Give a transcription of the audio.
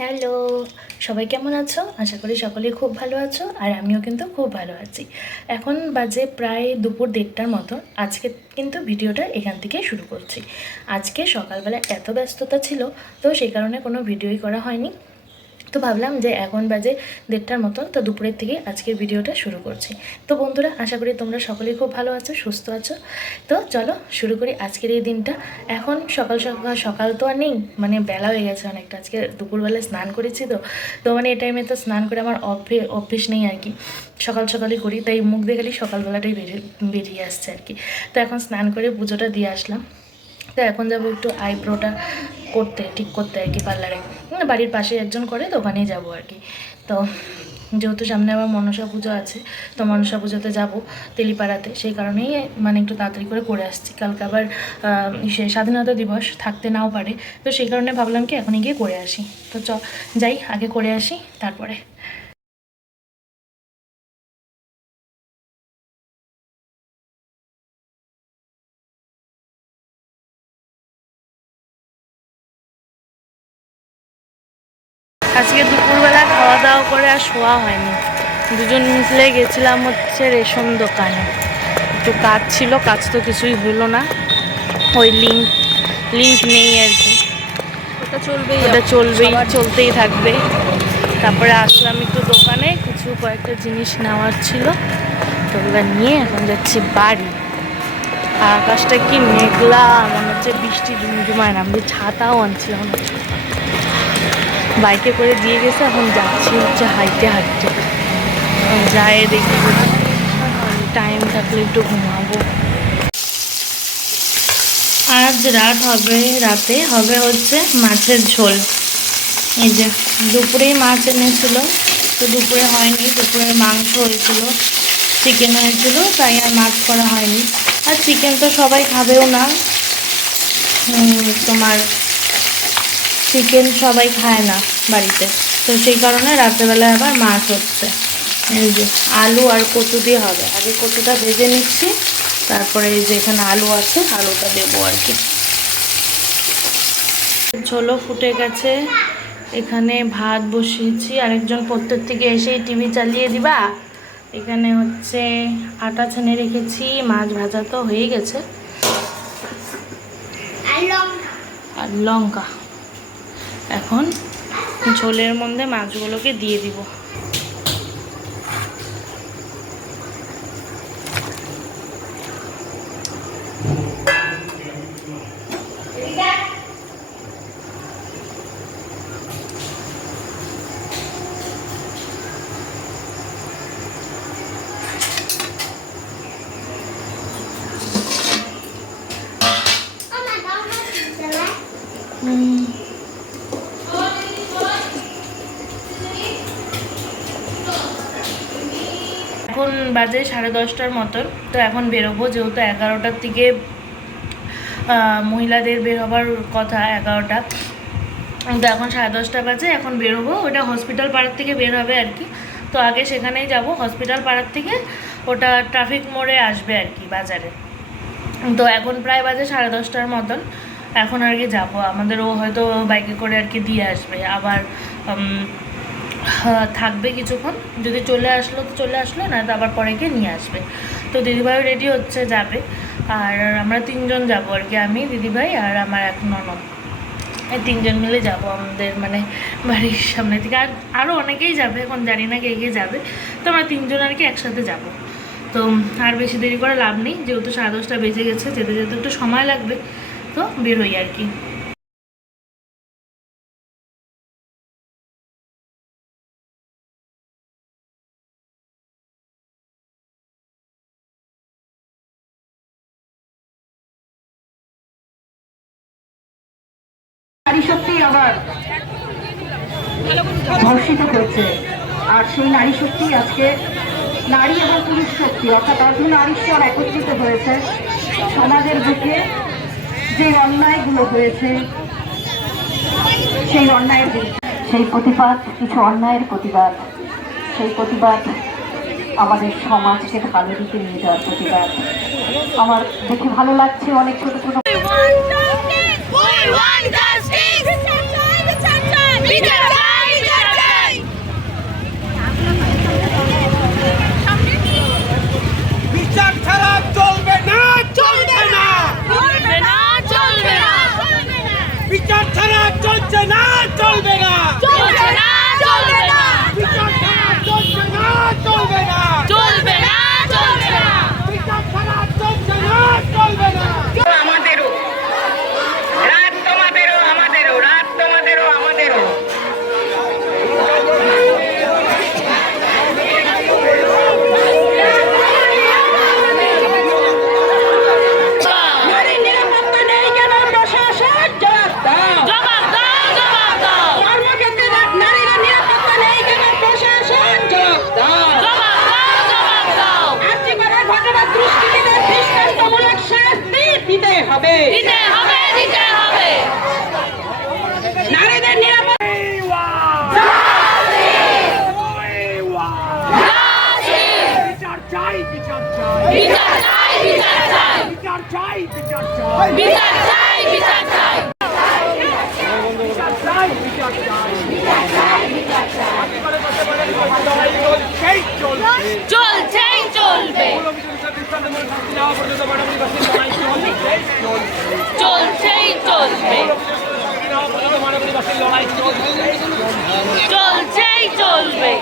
Hello, সবাই কেমন আছো? আশা করি সকলেই খুব ভালো আছো, আর আমিও কিন্তু খুব ভালো আছি। এখন বাজে প্রায় দুপুর 1:30টার মতো। আজকে কিন্তু ভিডিওটা এখান থেকেই শুরু করছি। আজকে সকালবেলা এত ব্যস্ততা ছিল, তো সেই কারণে কোনো ভিডিওই করা হয়নি। তো ভাবলাম যে এখন বাজে 1:30টার মতন, তো দুপুরের থেকে আজকের ভিডিওটা শুরু করছি। তো বন্ধুরা, আশা করি তোমরা সকলেই খুব ভালো আছো, সুস্থ আছো। তো চলো শুরু করি আজকের এই দিনটা। এখন সকাল সকাল তো আর নেই, মানে বেলা হয়ে গেছে অনেকটা। আজকে দুপুরবেলায় স্নান করেছি, তো মানে এই টাইমে তো স্নান করে আমার অভ্যেস নেই আর কি। সকালই করি, তাই মুখ দিয়ে খালি সকালবেলাটাই বেরিয়ে আসছে আর কি। তো এখন স্নান করে পুজোটা দিয়ে আসলাম। তো এখন যাবো একটু আইব্রোটা ঠিক করতে আর কি পার্লারে। বাড়ির পাশে একজন করে, তো ওখানেই যাবো আর কি। তো যেহেতু সামনে আবার মনসা পুজো আছে, তো মনসা পুজোতে যাবো তেলিপাড়াতে, সেই কারণেই মানে একটু তাড়াতাড়ি করে আসছি। কালকে আবার স্বাধীনতা দিবস থাকতে নাও পারে, তো সেই কারণে ভাবলাম কি এখনই গিয়ে করে আসি। তো যাই আগে করে আসি, তারপরে। আজকে দুপুরবেলা খাওয়া দাওয়া করে আর শোয়া হয়নি। দুজন মিলে গেছিলাম হচ্ছে রেশন দোকানে, একটু কাজ ছিল, কাজ তো কিছুই হলো না। ওই লিঙ্ক নেই আর কি, ওটা চলতেই থাকবে। তারপরে আসলাম একটু দোকানে, কয়েকটা জিনিস নেওয়ার ছিল, তো ওগুলো নিয়ে এখন যাচ্ছি বাড়ি। আর আকাশটা কি মেঘলা, মনে হচ্ছে বৃষ্টি জুমজুমায় নামবে। ছাতাও আনছিলাম না, বাইকে করে দিয়ে গেছে। এখন যাচ্ছি হচ্ছে হাঁটতে যায় দেখি, টাইম থাকলে একটু ঘুমাবো। আজ রাতে হবে হচ্ছে মাছের ঝোল। এই যে দুপুরেই মাছ এনেছিল, তো দুপুরে হয়নি। দুপুরে মাংস হয়েছিল, চিকেন হয়েছিল, তাই আর মাছ করা হয়নি। আর চিকেন তো সবাই খাবেও না, তোমার চিকেন সবাই খায় না বাড়িতে, তো সেই কারণে রাত্রেবেলায় আবার মাছ হচ্ছে। এই যে আলু আর কচু দিয়ে হবে। আগে কচুটা ভেজে নিচ্ছি, তারপরে এই যে এখানে আলু আছে, আলুটা দেবো আর কি। ঝোলও ফুটে গেছে, এখানে ভাত বসিয়েছি। আরেকজন প্রত্যেক থেকে এসেই টিভি চালিয়ে দিবা। এখানে হচ্ছে আটা ছেনে রেখেছি, মাছ ভাজা তো হয়ে গেছে, আর লঙ্কা। এখন ঝোলের মধ্যে মাছগুলোকে দিয়ে দিব। এখন বাজে 10:30টার মতন, তো এখন বেরোবো। যেহেতু 11টার থেকে মহিলাদের বের হবার কথা, 11টা, তো এখন 10:30 বাজে। এখন বেরোবো, ওটা হসপিটাল পাড়ার থেকে বের হবে আর কি। তো আগে সেখানেই যাব, হসপিটাল পাড়ার থেকে ওটা ট্রাফিক মোড়ে আসবে আর কি, বাজারে। তো এখন প্রায় বাজে 10:30টার মতন। এখন আর কি যাবো, আমাদেরও হয়তো বাইকে করে আর কি দিয়ে আসবে। আবার থাকবে কিছুক্ষণ, যদি চলে আসলো তো চলে আসলো, না তো আবার পরে গিয়ে নিয়ে আসবে। তো দিদিভাইও রেডি হচ্ছে, যাবে। আর আমরা 3জন যাবো আর কি, আমি, দিদিভাই আর আমার এক ননদ। এই 3জন মিলে যাব আমাদের মানে বাড়ির সামনে থেকে। আর আরও অনেকেই যাবে, এখন জানি না কে কে যাবে। তো আমরা 3জন আর কি একসাথে যাব। তো আর বেশি দেরি করে লাভ নেই, যেহেতু 10:30 বেজে গেছে, যেতে যেতে একটু সময় লাগবে, তো বেরোই আর কি। নারী শক্তি আবার ধর্ষিত হচ্ছে, আর সেই নারী শক্তি আজকে নারী এবং পুরুষ শক্তি অর্থাৎ অর্ধ নারীশ্বর একত্রিত হয়েছে। সমাজের বুকে যে অন্যায়গুলো হয়েছে, সেই অন্যায়ের সেই প্রতিবাদ, কিছু অন্যায়ের প্রতিবাদ, সেই প্রতিবাদ আমাদের সমাজকে ভালো দিকে নিয়ে যাওয়ার প্রতিবাদ। আমার দেখে ভালো লাগছে, অনেক ছোট ছোট We want justice! We deserve চলছেই চলবে, চলছেই চলবে, চলছেই চলবে।